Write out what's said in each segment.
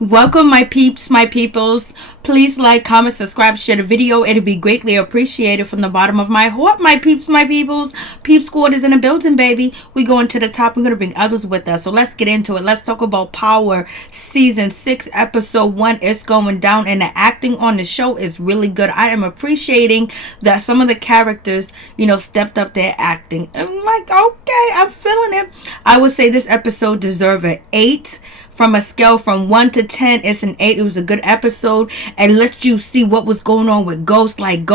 Welcome, my peeps, my peoples. Please like, comment, subscribe, share the video. It'll be greatly appreciated from the bottom of my heart, my peeps, my peoples. Peep Squad is in the building, baby. We going to the top. We're going to bring others with us. So let's get into it. Let's talk about Power Season 6, Episode 1. It's going down, and the acting on the show is really good. I am appreciating that some of the characters, stepped up their acting. I'm like, okay, I'm feeling it. I would say this episode deserves an 8. From a scale from 1 to 10, it's an 8. It was a good episode and let you see what was going on with Ghost. Like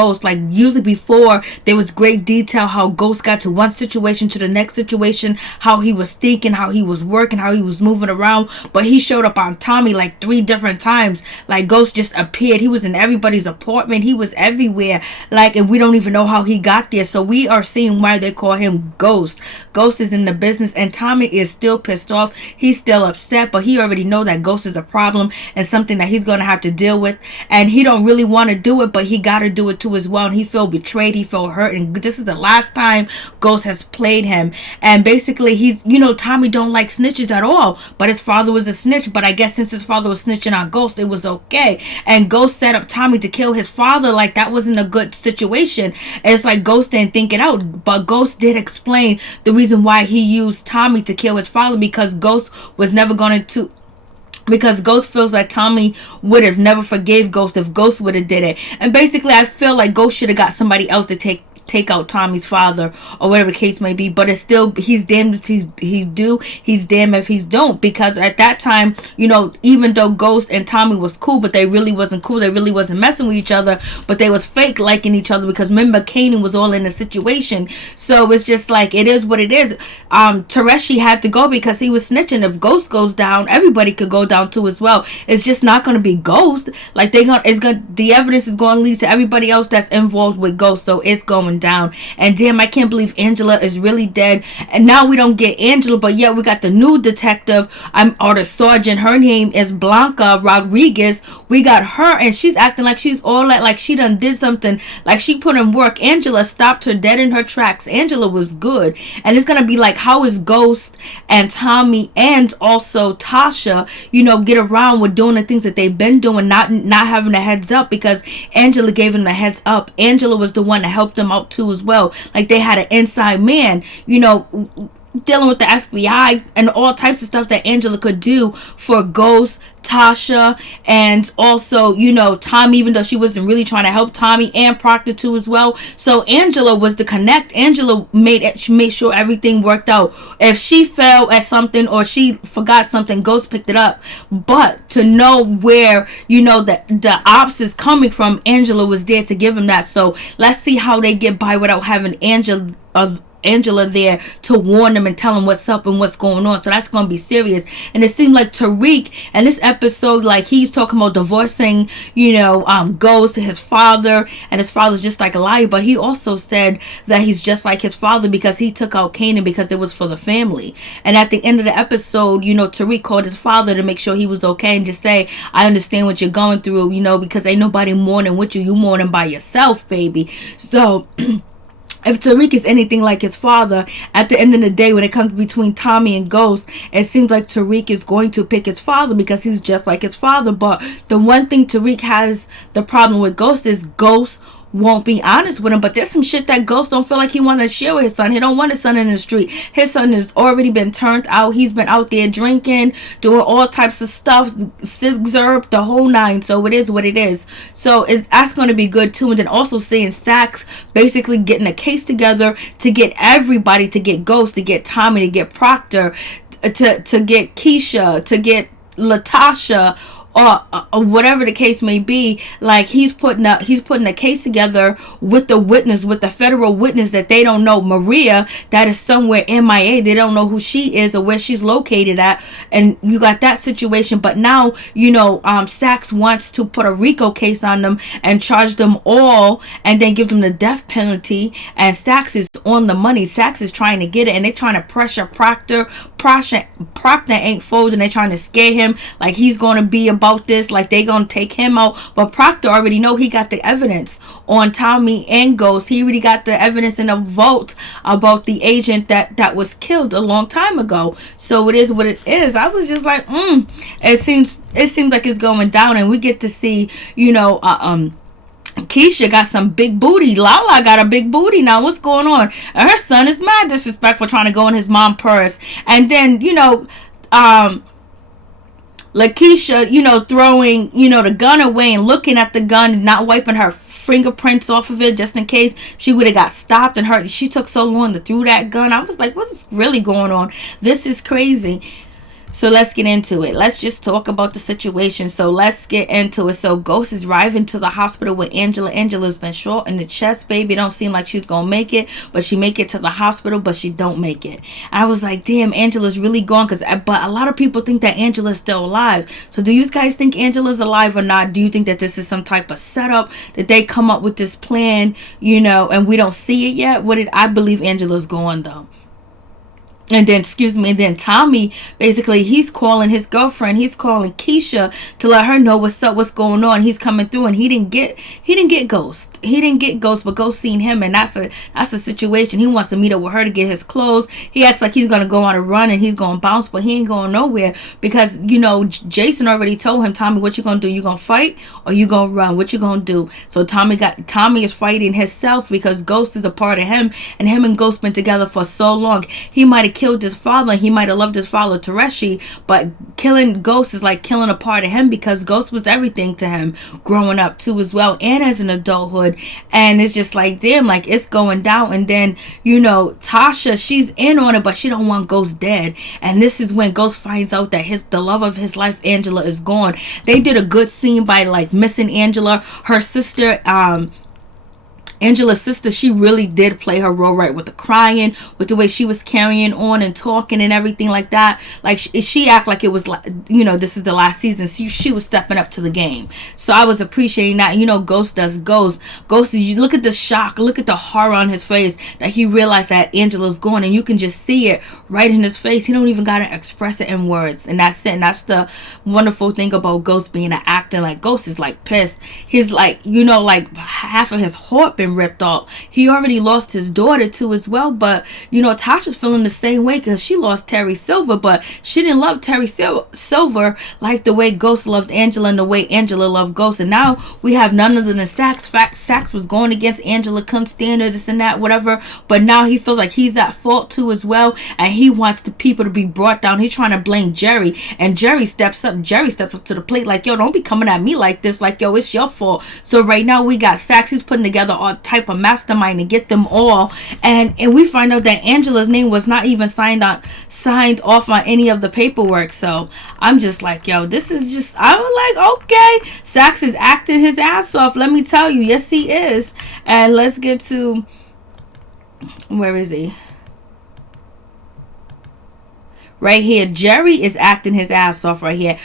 usually before, there was great detail how Ghost got to one situation to the next situation, how he was thinking, how he was working, how he was moving around. But he showed up on Tommy like 3 different times. Like Ghost just appeared. He was in everybody's apartment. He was everywhere. And we don't even know how he got there. So we are seeing why they call him Ghost. Ghost is in the business, and Tommy is still pissed off. He's still upset, but he already know that Ghost is a problem and something that he's going to have to deal with, and he don't really want to do it, but he got to do it too as well. And he feel betrayed, he feel hurt, and this is the last time Ghost has played him. And basically he's, Tommy don't like snitches at all, but his father was a snitch. But I guess since his father was snitching on Ghost, it was okay. And Ghost set up Tommy to kill his father. Like, that wasn't a good situation. It's like Ghost didn't think it out, but Ghost did explain the reason why he used Tommy to kill his father, because Ghost was never going to, because Ghost feels like Tommy would have never forgave Ghost if Ghost would have did it. And basically I feel like Ghost should have got somebody else to take out Tommy's father, or whatever the case may be. But it's still, he's damned if he's do, he's damned if he's don't. Because at that time, even though Ghost and Tommy was cool, but they really wasn't cool. They really wasn't messing with each other, but they was fake liking each other, because remember, Kanan was all in the situation. So it's just like, it is what it is. Tariq had to go because he was snitching. If Ghost goes down, everybody could go down too as well. It's just not going to be Ghost. Like, the evidence is going to lead to everybody else that's involved with Ghost. So it's going down. And damn, I can't believe Angela is really dead. And now we don't get Angela, but yet we got the new detective, or the sergeant. Her name is Blanca Rodriguez. We got her, and she's acting like she's all that, like she done did something, like she put in work. Angela stopped her dead in her tracks. Angela was good. And it's gonna be like, how is Ghost and Tommy and also Tasha, get around with doing the things that they've been doing, not having a heads up, because Angela gave them the heads up. Angela was the one that helped them out too as well. Like, they had an inside man, dealing with the FBI and all types of stuff that Angela could do for Ghost, Tasha, and also, Tommy, even though she wasn't really trying to help Tommy, and Proctor too as well. So Angela was the connect. Angela made sure everything worked out. If she fell at something or she forgot something, Ghost picked it up. But to know where, the ops is coming from, Angela was there to give him that. So let's see how they get by without having Angela there to warn them and tell them what's up and what's going on. So that's going to be serious. And it seemed like Tariq in this episode, like, he's talking about divorcing, Ghost to his father, and his father's just like a liar. But he also said that he's just like his father because he took out Kanan because it was for the family. And at the end of the episode, Tariq called his father to make sure he was okay and just say, I understand what you're going through, because ain't nobody mourning with you. You mourning by yourself, baby. So if Tariq is anything like his father, at the end of the day, when it comes between Tommy and Ghost, it seems like Tariq is going to pick his father because he's just like his father. But the one thing Tariq has the problem with Ghost is Ghost won't be honest with him. But there's some shit that Ghost don't feel like he want to share with his son. He don't want his son in the street. His son has already been turned out. He's been out there drinking, doing all types of stuff, Zerb, the whole 9. So it is what it is. So that's going to be good too. And then also seeing Saxe basically getting a case together to get everybody, to get Ghost, to get Tommy, to get Proctor, to get Keisha, to get Latasha, or whatever the case may be. Like, he's putting a case together with the witness, with the federal witness that they don't know, Maria, that is somewhere MIA. They don't know who she is or where she's located at. And you got that situation. But now, Saxe wants to put a RICO case on them and charge them all and then give them the death penalty. And Saxe is on the money. Saxe is trying to get it, and they're trying to pressure Proctor. Proctor ain't folding. They're trying to scare him like he's going to be about about this, like they gonna take him out. But Proctor already know, he got the evidence on Tommy and Ghost. He already got the evidence in a vault about the agent that was killed a long time ago. So it is what it is. I was just like, it seems like it's going down, and we get to see, Keisha got some big booty. Lala got a big booty now. What's going on? And her son is mad disrespectful, trying to go in his mom's purse. And then, Lakeisha, throwing, the gun away and looking at the gun and not wiping her fingerprints off of it just in case she would have got stopped and hurt. She took so long to throw that gun. I was like, what's really going on? This is crazy. So let's get into it. Let's just talk about the situation. So let's get into it. So Ghost is arriving to the hospital with Angela. Angela's been shot in the chest, baby. It don't seem like she's gonna make it, but she make it to the hospital, but she don't make it. I was like, damn, Angela's really gone. But a lot of people think that Angela's still alive. So do you guys think Angela's alive or not? Do you think that this is some type of setup, that they come up with this plan, and we don't see it yet? I believe Angela's gone though. And then Tommy, basically, he's calling his girlfriend. He's calling Keisha to let her know what's up, what's going on. He's coming through, and he didn't get Ghost. He didn't get Ghost, but Ghost seen him, and that's a situation. He wants to meet up with her to get his clothes. He acts like he's gonna go on a run and he's gonna bounce, but he ain't going nowhere because Jason already told him, Tommy, what you gonna do? You gonna fight or you gonna run? What you gonna do? So Tommy is fighting himself because Ghost is a part of him, and him and Ghost been together for so long. He might have killed his father. He might have loved his father, Tereshi, but killing Ghost is like killing a part of him because Ghost was everything to him growing up too as well, and as an adulthood. And it's just like, damn, like it's going down. And then Tasha, she's in on it, but she don't want Ghost dead. And this is when Ghost finds out that the love of his life, Angela, is gone. They did a good scene by like missing Angela. Her sister, Angela's sister, she really did play her role right with the crying, with the way she was carrying on and talking and everything like that. Like she act like it was like, this is the last season. She was stepping up to the game. So I was appreciating that. Ghost does Ghost. You look at the shock, look at the horror on his face that he realized that Angela's gone, and you can just see it right in his face. He don't even gotta express it in words, and that's it. And that's the wonderful thing about Ghost being an actor. Like Ghost is like pissed. He's like, like half of his heart been ripped off. He already lost his daughter too as well, but Tasha's feeling the same way because she lost Terry Silver, but she didn't love Terry Silver like the way Ghost loved Angela and the way Angela loved Ghost. And now we have none other than Saxe. Saxe was going against Angela, couldn't stand her, this and that, whatever, but now he feels like he's at fault too as well, and he wants the people to be brought down. He's trying to blame Jerry, and Jerry steps up to the plate like, yo, don't be coming at me like this, like, yo, it's your fault. So right now we got Saxe, who's putting together all type of mastermind to get them all, and we find out that Angela's name was not even signed off on any of the paperwork. So I'm just like, yo, this is just, I was like, okay, Saxe is acting his ass off, let me tell you. Yes, he is. And let's get to, where is he? Right here, Jerry is acting his ass off right here.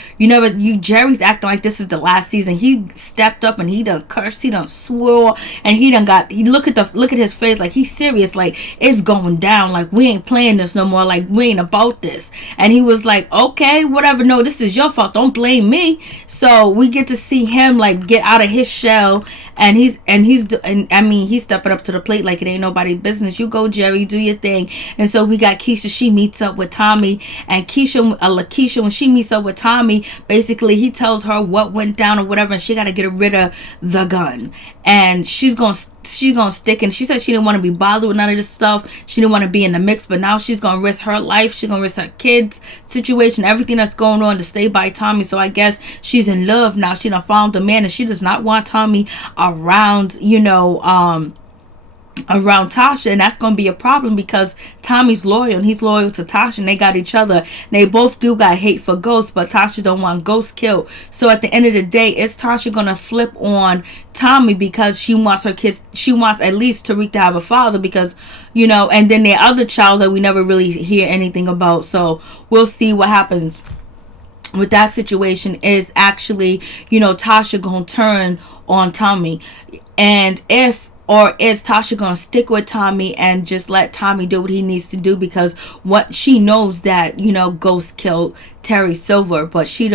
Jerry's acting like this is the last season. He stepped up and he done cursed, he done swore, and he look at his face like he's serious, like it's going down, like we ain't playing this no more, like we ain't about this. And he was like, okay, whatever, no, this is your fault, don't blame me. So we get to see him like get out of his shell, and he's stepping up to the plate like it ain't nobody's business. You go, Jerry, do your thing. And so we got Keisha, she meets up with Tommy. And Lakeisha, when she meets up with Tommy, basically he tells her what went down or whatever, and she got to get rid of the gun. And she's gonna stick, and she said she didn't want to be bothered with none of this stuff. She didn't want to be in the mix, but now she's gonna risk her life, she's gonna risk her kids situation, everything that's going on to stay by Tommy. So I guess she's in love now. She done found a man, and she does not want Tommy around around Tasha, and that's going to be a problem because Tommy's loyal and he's loyal to Tasha, and they got each other, and they both do got hate for Ghost, but Tasha don't want Ghost killed. So at the end of the day, is Tasha going to flip on Tommy because she wants her kids, she wants at least Tariq to have a father, because and then the other child that we never really hear anything about. So we'll see what happens with that situation. Is actually Tasha gonna turn on Tommy, and is Tasha gonna stick with Tommy and just let Tommy do what he needs to do, because what she knows that Ghost killed Terry Silver, but she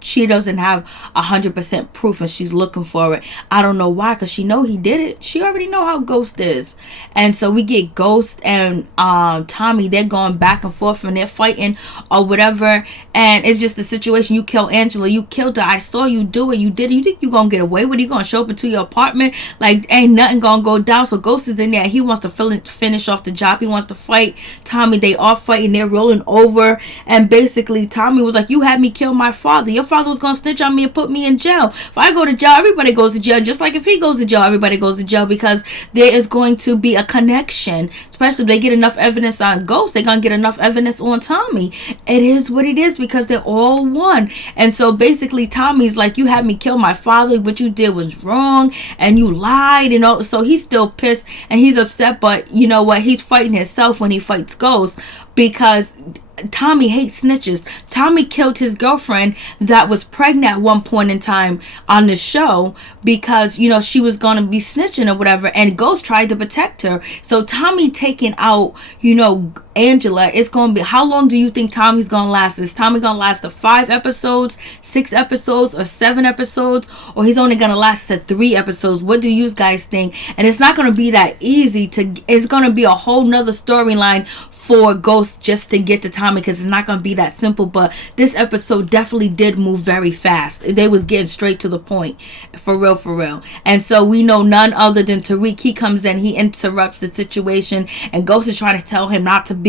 she doesn't have 100% proof and she's looking for it. I don't know why, because she know he did it. She already know how Ghost is. And so we get Ghost and Tommy, they're going back and forth and they're fighting or whatever. And it's just a situation. You kill Angela, you killed her, I saw you do it, you did it. You think you gonna get away with it? You gonna show up into your apartment like ain't nothing gonna go down? So Ghost is in there. He wants to finish off the job. He wants to fight Tommy. They are fighting, they're rolling over, and basically Tommy was like, you had me kill my father. Your father was gonna snitch on me and put me in jail. If I go to jail, everybody goes to jail. Just like if he goes to jail, everybody goes to jail, because there is going to be a connection. Especially if they get enough evidence on Ghost, they're gonna get enough evidence on Tommy. It is what it is, because they're all one. And so basically Tommy's like, you had me kill my father, what you did was wrong and you lied and all. So he's still pissed and he's upset, but you know what, he's fighting himself when he fights Ghost, because Tommy hates snitches. Tommy killed his girlfriend that was pregnant at one point in time on the show because, you know, she was going to be snitching or whatever, and Ghost tried to protect her. So Tommy taking out, you know, Angela, it's going to be, how long do you think Tommy's going to last? Is Tommy going to last to 5 episodes, 6 episodes, or 7 episodes? Or he's only going to last to 3 episodes? What do you guys think? And it's not going to be that easy to, it's going to be a whole nother storyline for Ghost just to get to Tommy, because it's not going to be that simple. But this episode definitely did move very fast. They was getting straight to the point, for real, for real. And so we know none other than Tariq. He comes in, he interrupts the situation, and Ghost is trying to tell him not to be,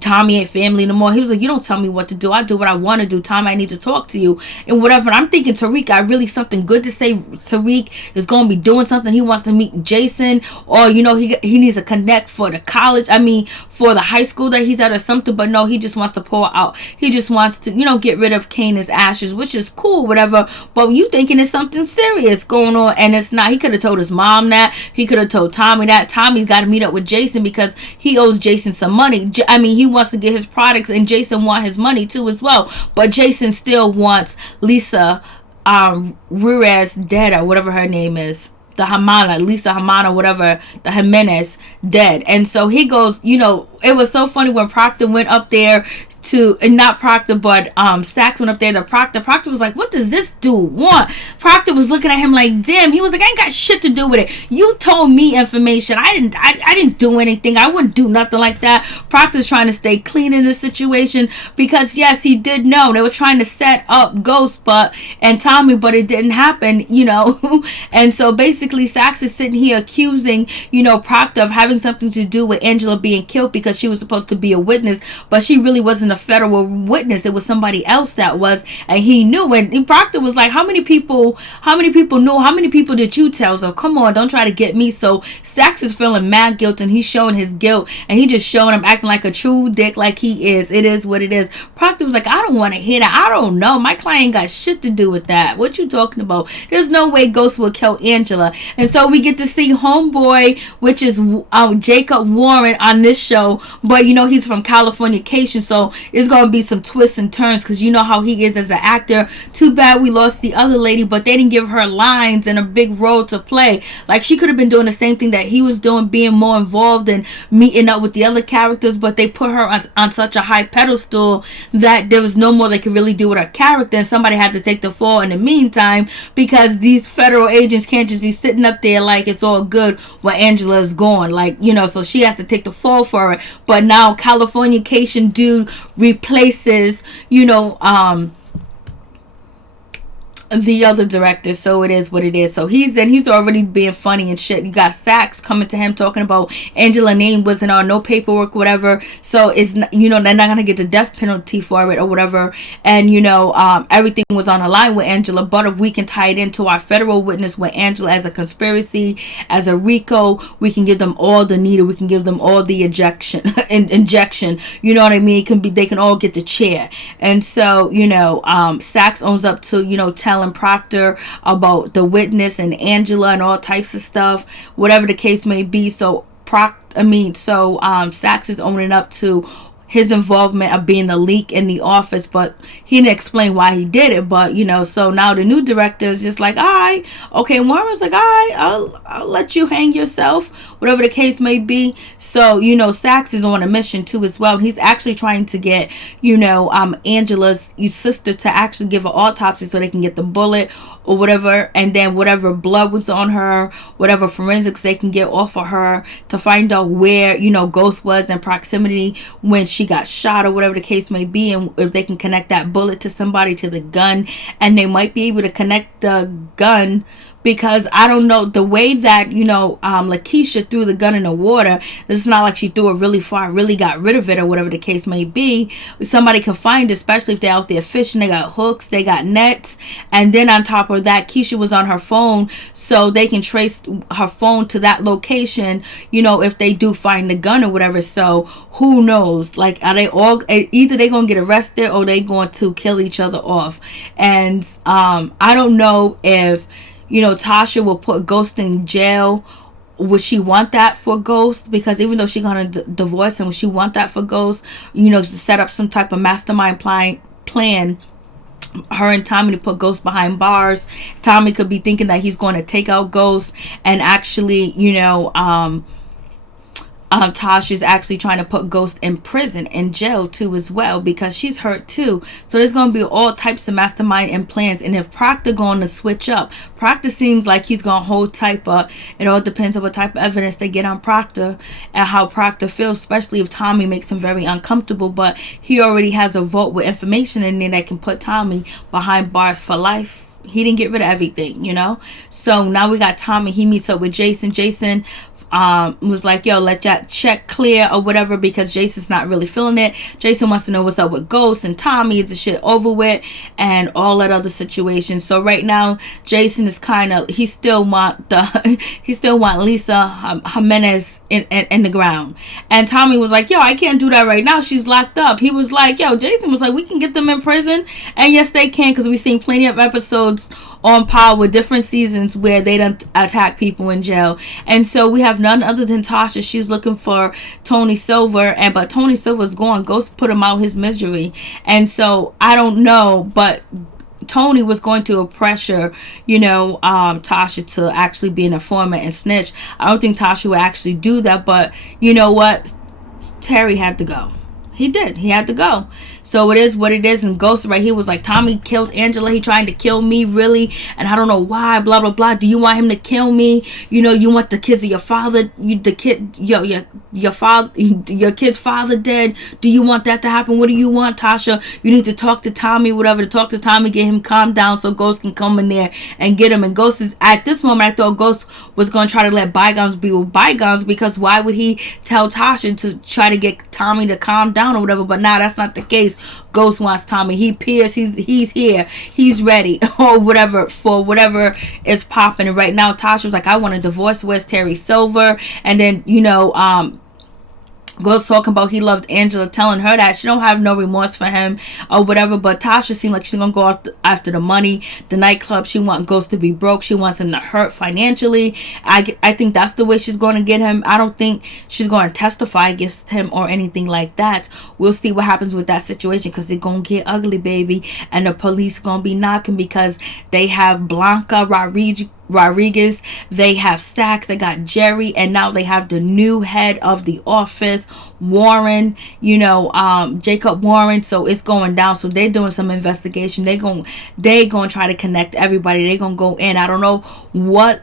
Tommy ain't family no more. He was like, you don't tell me what to do, I do what I want to do. Tommy, I need to talk to you and whatever. And I'm thinking Tariq got really something good to say. Tariq is going to be doing something. He wants to meet Jason, or you know, he needs to connect for the college, I mean for the high school that he's at or something. But no, he just wants to pour out, he just wants to, you know, get rid of Kanan's ashes, which is cool, whatever. But you thinking it's something serious going on, and it's not. He could have told his mom that, he could have told Tommy that. Tommy's got to meet up with Jason because he owes Jason some money. I mean, he wants to get his products, and Jason want his money too as well. But Jason still wants Lisa Ruiz dead, or whatever her name is, the Hamana, Lisa Hamana, whatever, the Jimenez, dead. And so he goes, you know, it was so funny when Proctor went up there to, and not Proctor, but Saxe went up there to Proctor. Proctor was like, what does this dude want? Proctor was looking at him like, damn. He was like, I ain't got shit to do with it. You told me information. I didn't do anything. I wouldn't do nothing like that. Proctor's trying to stay clean in this situation, because yes, he did know they were trying to set up Ghost and Tommy, but it didn't happen, you know. And so basically Saxe is sitting here accusing, you know, Proctor of having something to do with Angela being killed, because she was supposed to be a witness, but she really wasn't a federal witness. It was somebody else that was, and he knew. And Proctor was like, how many people knew? How many people did you tell? So come on, don't try to get me. So Saxe is feeling mad guilt, and he's showing his guilt, and he just showing him acting like a true dick, like he is. It is what it is. Proctor was like, I don't want to hear that. I don't know. My client got shit to do with that. What you talking about? There's no way Ghost will kill Angela. And so we get to see Homeboy, which is Jacob Warren on this show. But you know, he's from Californication, so it's gonna be some twists and turns, because you know how he is as an actor. Too bad we lost the other lady, but they didn't give her lines and a big role to play. Like, she could have been doing the same thing that he was doing, being more involved and meeting up with the other characters, but they put her on such a high pedestal that there was no more they could really do with her character, and somebody had to take the fall in the meantime, because these federal agents can't just be sitting up there like it's all good when Angela is gone, like, you know. So she has to take the fall for it. But now Californication dude replaces, you know, the other director, so it is what it is. So he's already being funny and shit. You got Saxe coming to him talking about Angela name wasn't on no paperwork, whatever. So it's, you know, they're not gonna get the death penalty for it or whatever. And you know, everything was on the line with Angela. But if we can tie it into our federal witness with Angela as a conspiracy, as a RICO, we can give them all the needle. We can give them all the injection. You know what I mean? It can be, they can all get the chair. And so, you know, Saxe owns up to, you know, telling Proctor about the witness and Angela and all types of stuff, whatever the case may be. So Saxe is owning up to his involvement of being the leak in the office, but he didn't explain why he did it. But so now the new director is just like, all right, okay. Warren's like, all right, I'll let you hang yourself, whatever the case may be. So Saxe is on a mission too as well. He's actually trying to get Angela's sister to actually give an autopsy so they can get the bullet or whatever, and then whatever blood was on her, whatever forensics they can get off of her to find out where Ghost was in proximity when she got shot or whatever the case may be, and if they can connect that bullet to somebody, to the gun, and they might be able to connect the gun, because I don't know, the way that Lakeisha threw the gun in the water, it's not like she threw it really far, really got rid of it or whatever the case may be. Somebody can find it, especially if they're out there fishing. They got hooks, they got nets, and then on top of that, Keisha was on her phone, so they can trace her phone to that location, if they do find the gun or whatever. So who knows, like, are they all, either they gonna get arrested or they going to kill each other off. And I don't know if Tasha will put Ghost in jail. Would she want that for Ghost? Because even though she's gonna divorce him, would she want that for Ghost? To set up some type of mastermind plan, her and Tommy, to put Ghost behind bars. Tommy could be thinking that he's going to take out Ghost, and actually, Tasha's actually trying to put Ghost in prison, in jail too as well, because she's hurt too. So there's going to be all types of mastermind and plans. And if Proctor going to switch up, Proctor seems like he's going to hold tight, but it all depends on what type of evidence they get on Proctor and how Proctor feels, especially if Tommy makes him very uncomfortable. But he already has a vault with information in there that can put Tommy behind bars for life. He didn't get rid of everything, So now we got Tommy. He meets up with Jason. Jason was like, yo, let that check clear or whatever, because Jason's not really feeling it. Jason wants to know what's up with Ghost and Tommy. Is the shit over with and all that other situation. So right now, Jason is kind of, he still want Lisa Jimenez in the ground. And Tommy was like, yo, I can't do that right now. She's locked up. He was like, yo, Jason was like, we can get them in prison. And yes, they can, because we've seen plenty of episodes on Power with different seasons where they don't attack people in jail. And so we have none other than Tasha. She's looking for Tony Silver, but Tony Silver's gone. Ghost put him out his misery. And so I don't know, but Tony was going to pressure, Tasha to actually be an informant and snitch. I don't think Tasha would actually do that, but you know what? Terry had to go. He did. He had to go. So it is what it is. And Ghost right here was like, Tommy killed Angela. He trying to kill me, really. And I don't know why, blah, blah, blah. Do you want him to kill me? You want the kids of your father, your father, your kid's father dead. Do you want that to happen? What do you want, Tasha? You need to talk to Tommy, whatever, to talk to Tommy, get him calmed down so Ghost can come in there and get him. And Ghost is, at this moment, I thought Ghost was going to try to let bygones be with bygones, because why would he tell Tasha to try to get Tommy to calm down or whatever? But nah, that's not the case. Ghost wants Tommy. He appears, he's here, he's ready, or whatever, for whatever is popping. And right now Tasha was like, I want a divorce. Where's Terry Silver? And then Ghost talking about he loved Angela, telling her that she don't have no remorse for him or whatever. But Tasha seemed like she's gonna go after the money, the nightclub. She wants Ghost to be broke. She wants him to hurt financially. I think that's the way she's going to get him. I don't think she's going to testify against him or anything like that. We'll see what happens with that situation, because it's gonna get ugly, baby. And the police gonna be knocking, because they have Blanca Rodriguez, they have Saxe, they got Jerry, and now they have the new head of the office, Warren, Jacob Warren. So it's going down. So they're doing some investigation. They going to try to connect everybody. They're going to go in. I don't know what,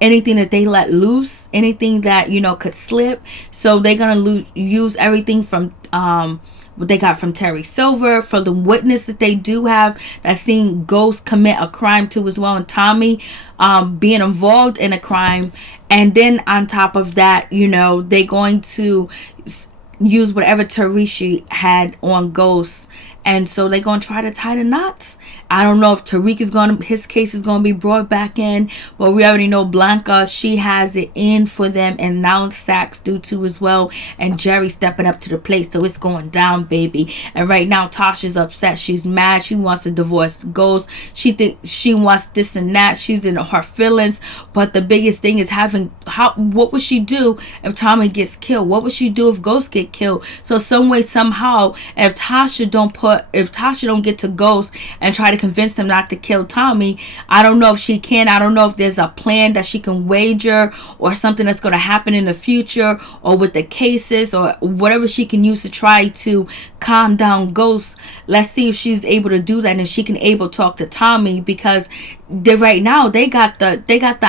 anything that they let loose, anything that could slip. So they're going to use everything from what they got from Terry Silver, for the witness that they do have that's seen Ghost commit a crime too as well, and Tommy being involved in a crime. And then on top of that, they're going to use whatever Tariq had on Ghost and so they're gonna try to tie the knots. I don't know if Tariq is gonna, his case is gonna be brought back in, but we already know Blanca, she has it in for them, and now Saxe do too as well, and Jerry stepping up to the plate, so it's going down, baby. And right now Tasha's upset, she's mad, she wants to divorce Ghost, she thinks she wants this and that, she's in her feelings. But the biggest thing is what would she do if Tommy gets killed? What would she do if Ghost get killed? So some way, somehow, if Tasha don't get to Ghost and try to convince him not to kill Tommy, I don't know if she can. I don't know if there's a plan that she can wager, or something that's going to happen in the future, or with the cases, or whatever she can use to try to calm down Ghost. Let's see if she's able to do that, and if she can able to talk to Tommy, because right now they got the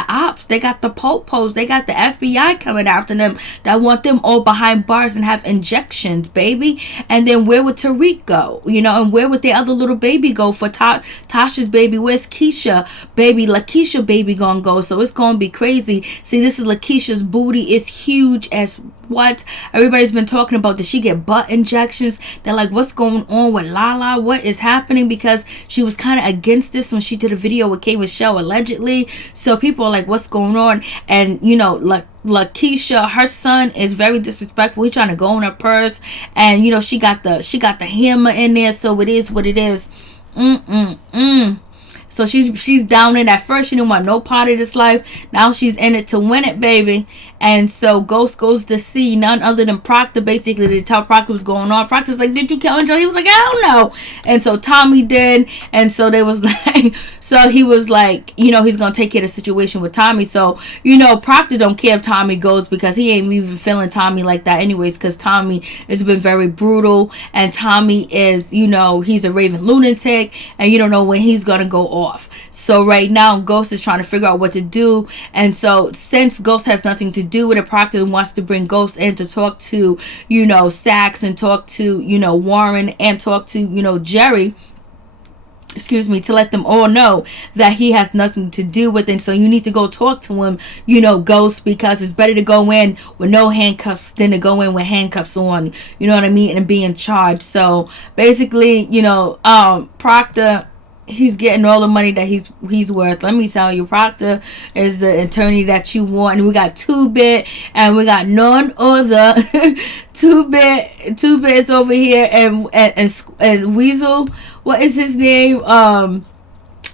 ops, they got the popos, they got the FBI coming after them that want them all behind bars and have injections, baby. And then where would Tariq go? And where would the other little baby go for Tasha's baby? Where's Keisha baby? LaKeisha baby gonna go? So it's gonna be crazy. See, this is LaKeisha's booty is huge as what? Everybody's been talking about. Did she get butt injections? They're like, what's going on with Lala? What is happening? Because she was kind of against this when she did a video with K. Michelle allegedly. So people are like, what's going on? And LaKeisha, her son is very disrespectful. He's trying to go in her purse, and she got the hammer in there. So it is what it is. So she's down in that. First she didn't want no part of this life. Now she's in it to win it, baby. And so Ghost goes to see none other than Proctor. Basically, they tell Proctor what's going on. Proctor's like, did you kill Angela? He was like, I don't know. And so Tommy did. And so they was like, so he was like, he's going to take care of the situation with Tommy. So, Proctor don't care if Tommy goes, because he ain't even feeling Tommy like that anyways, because Tommy has been very brutal. And Tommy is, he's a raving lunatic. And you don't know when he's going to go off. So right now, Ghost is trying to figure out what to do. And so since Ghost has nothing to do with it, Proctor wants to bring Ghost in to talk to, Saxe, and talk to, Warren, and talk to, Jerry. To let them all know that he has nothing to do with it. So you need to go talk to him, Ghost, because it's better to go in with no handcuffs than to go in with handcuffs on, you know what I mean, and be in charge. So basically, Proctor, he's getting all the money that he's worth. Let me tell you, Proctor is the attorney that you want. And we got 2-Bit, and we got none other. 2-Bit's over here, and Weasel. What is his name?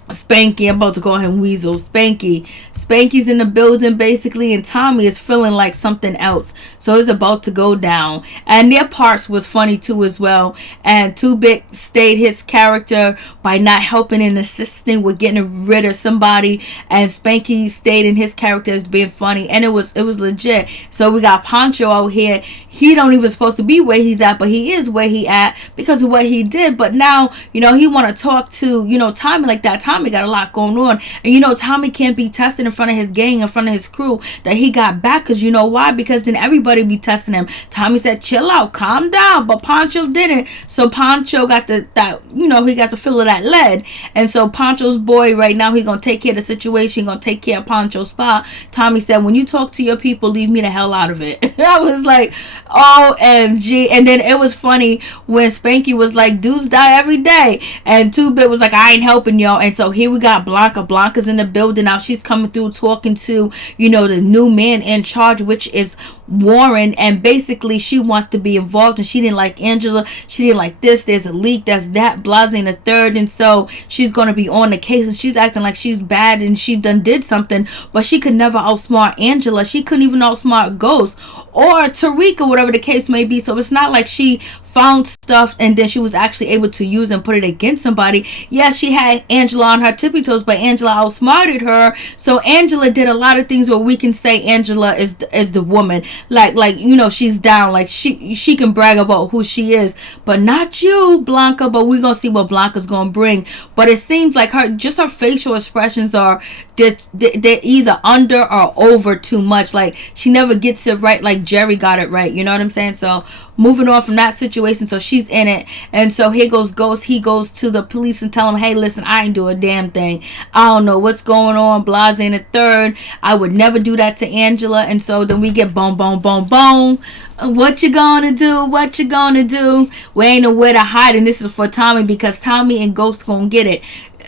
Spanky. I'm about to call him Weasel. Spanky's in the building basically, and Tommy is feeling like something else, so it's about to go down. And their parts was funny too as well. And 2-Bit stayed his character by not helping and assisting with getting rid of somebody, and Spanky stayed in his character as being funny, and it was legit. So we got Poncho out here. He don't even supposed to be where he's at, but he is where he at because of what he did. But now he want to talk to Tommy like that. Tommy got a lot going on, and Tommy can't be tested in front of his gang, in front of his crew that he got back, because why? Because then everybody be testing him. Tommy said, chill out, calm down, but Poncho didn't. So Poncho got he got the feel of that lead. And so Poncho's boy right now, he gonna take care of the situation, gonna take care of Poncho's spot. Tommy said, when you talk to your people, leave me the hell out of it. I was like, OMG. And then it was funny when Spanky was like, dudes die every day, and 2-Bit was like, I ain't helping y'all. And so here we got Blanca's in the building now. She's coming through talking to the new man in charge, which is Warren, and basically she wants to be involved, and she didn't like Angela, she didn't like this, there's a leak, that's that, blase and the third. And so she's going to be on the case, and she's acting like she's bad and she did something, but she could never outsmart Angela. She couldn't even outsmart Ghost or Tariq or whatever the case may be. So it's not like she found stuff and then she was actually able to use and put it against somebody. Yeah, she had Angela on her tippy toes, but Angela outsmarted her. So Angela did a lot of things where we can say Angela is the woman, like she's down, like she can brag about who she is, but not you, Blanca. But we're gonna see what Blanca's gonna bring. But it seems like her facial expressions are they're either under or over too much. Like she never gets it right, like Jerry got it right, you know what I'm saying? So moving on from that situation, situation, so she's in it. And so here goes Ghost. He goes to the police and tell him, hey, listen, I ain't do a damn thing. I don't know what's going on. Blase in the third. I would never do that to Angela. And so then we get boom, boom, boom, boom. What you gonna do? What you gonna do? We ain't nowhere to hide. And this is for Tommy, because Tommy and Ghost gonna get it.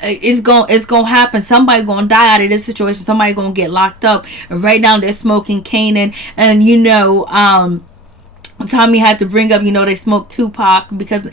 It's gonna happen. Somebody gonna die out of this situation. Somebody gonna get locked up. And right now they're smoking Kanan. And Tommy had to bring up, they smoked Tupac, because,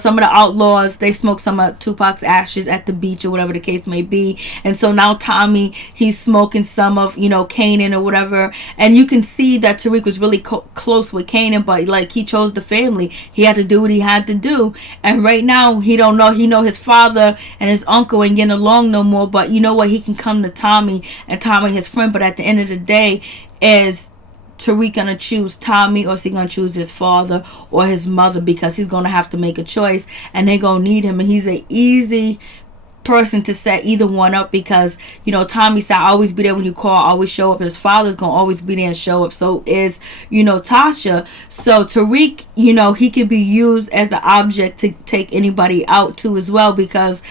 some of the outlaws, they smoked some of Tupac's ashes at the beach or whatever the case may be. And so now Tommy, he's smoking some of, Kanan or whatever. And you can see that Tariq was really close with Kanan, but like, he chose the family. He had to do what he had to do. And right now, he don't know. He know his father and his uncle ain't getting along no more. But you know what? He can come to Tommy, and Tommy his friend. But at the end of the day, is Tariq gonna choose Tommy, or is he gonna choose his father or his mother? Because he's gonna have to make a choice, and they gonna need him. And he's an easy person to set either one up, because Tommy said, I'll always be there when you call, always show up. His father's gonna always be there and show up. So is Tasha. So Tariq, he could be used as an object to take anybody out too as well, because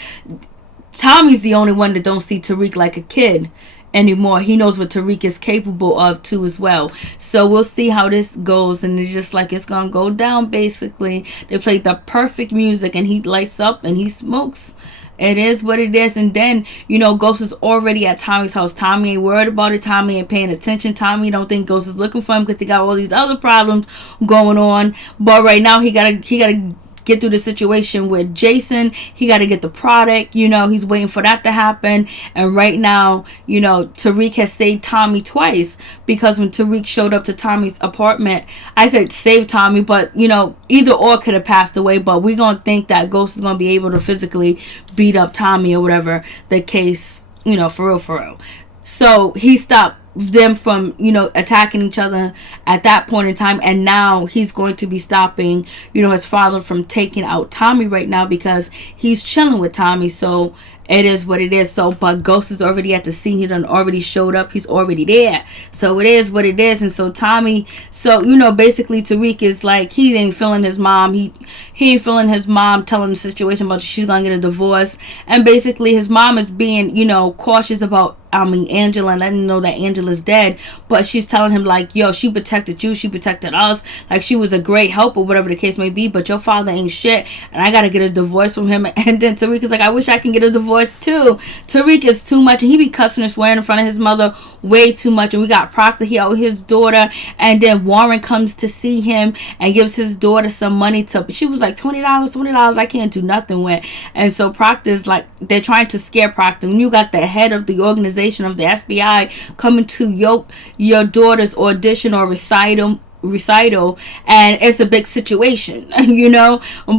Tommy's the only one that don't see Tariq like a kid anymore. He knows what Tariq is capable of too as well. So we'll see how this goes. And it's just like, it's gonna go down. Basically, they played the perfect music, and he lights up and he smokes. It is what it is. And then Ghost is already at Tommy's house. Tommy ain't worried about it. Tommy ain't paying attention. Tommy don't think Ghost is looking for him, because he got all these other problems going on. But right now he gotta get through the situation with Jason. He got to get the product. He's waiting for that to happen. And right now, Tariq has saved Tommy twice, because when Tariq showed up to Tommy's apartment, I said save Tommy, but either or could have passed away. But we're gonna think that Ghost is gonna be able to physically beat up Tommy or whatever the case, for real. So he stopped them from attacking each other at that point in time, and now he's going to be stopping his father from taking out Tommy right now, because he's chilling with Tommy. So it is what it is. So but Ghost is already at the scene. He done already showed up. He's already there. So it is what it is. And so Tommy, basically Tariq is like, he ain't feeling his mom. He ain't feeling his mom telling the situation about she's gonna get a divorce. And basically his mom is being cautious about Angela, and letting him know that Angela's dead. But she's telling him like, yo, she protected you, she protected us, like she was a great help or whatever the case may be, but your father ain't shit, and I gotta get a divorce from him. And then Tariq is like, I wish I can get a divorce too. Tariq is too much, and he be cussing and swearing in front of his mother way too much. And we got Proctor here with his daughter, and then Warren comes to see him and gives his daughter some money she was like $20 I can't do nothing with. And so Proctor's like, they're trying to scare Proctor. When you got the head of the organization of the FBI coming to your daughter's audition or recital, and it's a big situation,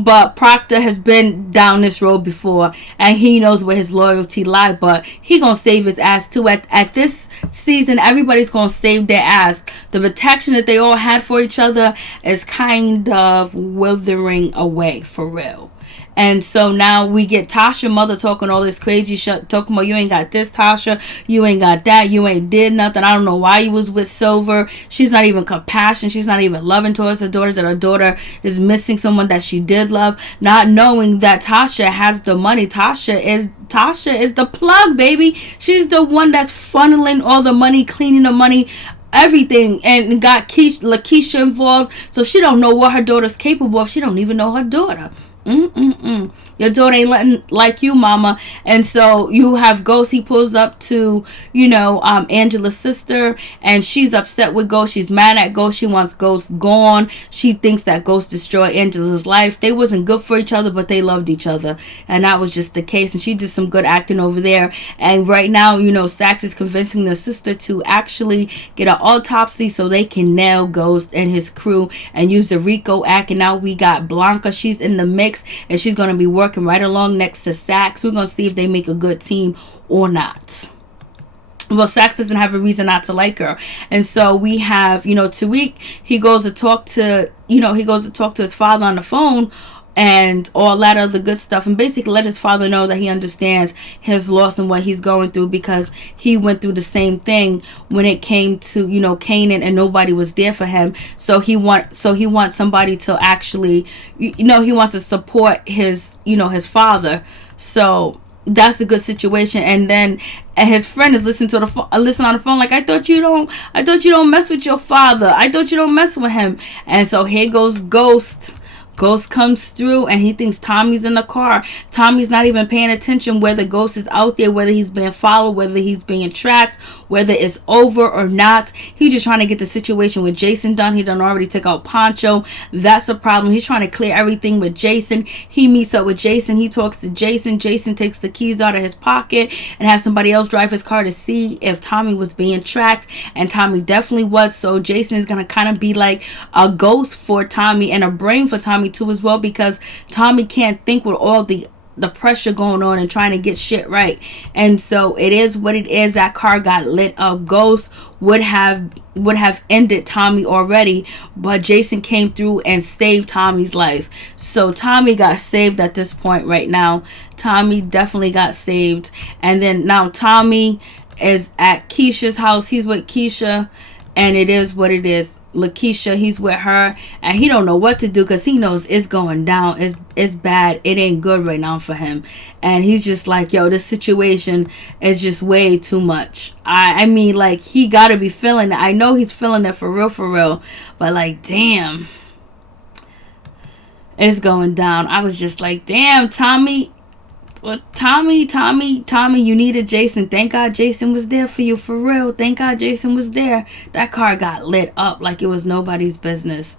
but Proctor has been down this road before, and he knows where his loyalty lies. But he gonna save his ass too. At this season, everybody's gonna save their ass. The protection that they all had for each other is kind of withering away, for real. And so now we get Tasha mother talking all this crazy shit, talking about, you ain't got this, Tasha, you ain't got that, you ain't did nothing, I don't know why you was with Silver. She's not even compassionate, she's not even loving towards her daughter, that her daughter is missing someone that she did love, not knowing that Tasha has the money. Tasha is the plug, baby. She's the one that's funneling all the money, cleaning the money, everything, and got Lakeisha involved. So she don't know what her daughter's capable of. She don't even know her daughter. Your daughter ain't letting like you, mama. And so you have Ghost. He pulls up to Angela's sister, and she's upset with Ghost. She's mad at Ghost. She wants Ghost gone. She thinks that Ghost destroyed Angela's life. They wasn't good for each other, but they loved each other, and that was just the case. And she did some good acting over there. And right now, Saxe is convincing the sister to actually get an autopsy so they can nail Ghost and his crew and use the RICO Act. And now we got Blanca. She's in the mix, and she's going to be working right along next to Saxe. We're going to see if they make a good team or not. Well, Saxe doesn't have a reason not to like her. And so we have, Tariq, he goes to talk to his father on the phone and all that other good stuff, and basically let his father know that he understands his loss and what he's going through, because he went through the same thing when it came to, you know, Canaan, and nobody was there for him. So he wants somebody to actually, you know, he wants to support his, you know, his father. So that's a good situation. And then his friend is listening to listen on the phone, like, I thought you don't mess with your father. I thought you don't mess with him. And so here goes Ghost. Ghost comes through, and he thinks Tommy's in the car. Tommy's not even paying attention whether Ghost is out there, whether he's being followed, whether he's being tracked, whether it's over or not. He's just trying to get the situation with Jason done. He done already took out Poncho. That's a problem. He's trying to clear everything with Jason. He meets up with Jason. He talks to Jason. Jason takes the keys out of his pocket and has somebody else drive his car to see if Tommy was being tracked. And Tommy definitely was. So Jason is going to kind of be like a ghost for Tommy and a brain for Tommy too as well, because Tommy can't think with all the pressure going on and trying to get shit right. And so it is what it is. That car got lit up. Ghost would have ended Tommy already, but Jason came through and saved Tommy's life. So Tommy got saved at this point right now. Tommy definitely got saved. And then now Tommy is at Keisha's house. He's with Keisha, and it is what it is. Lakeisha, he's with her, and he don't know what to do, because he knows it's going down. It's bad. It ain't good right now for him. And he's just like, yo, this situation is just way too much. I mean, like, he gotta be feeling it. I know he's feeling it for real. But like, damn, it's going down. I was just like, damn, Tommy. Well, Tommy, you needed Jason. Thank God Jason was there for you, for real. Thank God Jason was there. That car got lit up like it was nobody's business.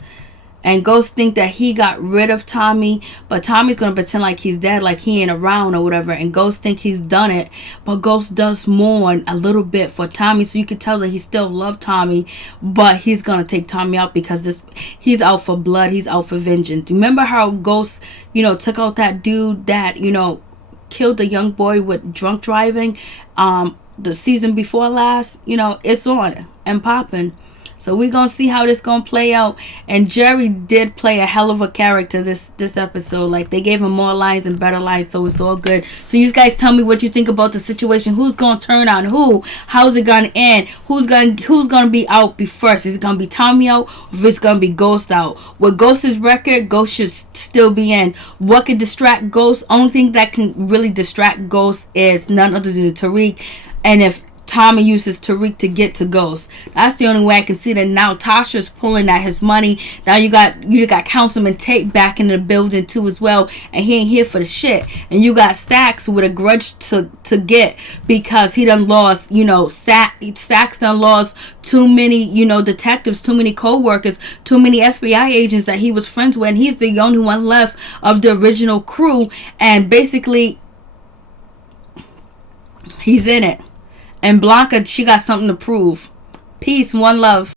And Ghost think that he got rid of Tommy, but Tommy's going to pretend like he's dead, like he ain't around or whatever. And Ghost think he's done it, but Ghost does mourn a little bit for Tommy, so you can tell that he still loved Tommy, but he's going to take Tommy out because he's out for blood. He's out for vengeance. Remember how Ghost, you know, took out that dude that, you know, killed the young boy with drunk driving the season before last? You know, it's on and popping. So we're gonna see how this gonna play out. And Jerry did play a hell of a character this episode. Like, they gave him more lines and better lines, so it's all good. So you guys tell me what you think about the situation. Who's gonna turn on who? How's it gonna end? Who's gonna be out first? Is it gonna be Tommy out, or if it's gonna be Ghost out? With Ghost's record, Ghost should still be in. What could distract Ghost? Only thing that can really distract Ghost is none other than Tariq. And if Tommy uses Tariq to get to Ghost, that's the only way I can see that. Now Tasha's pulling at his money. Now you got Councilman Tate back in the building too as well, and he ain't here for the shit. And you got Saxe with a grudge to get, because he done lost, you know, Saxe done lost too many, you know, detectives, too many co-workers, too many FBI agents that he was friends with, and he's the only one left of the original crew. And basically he's in it. And Blanca, she got something to prove. Peace, one love.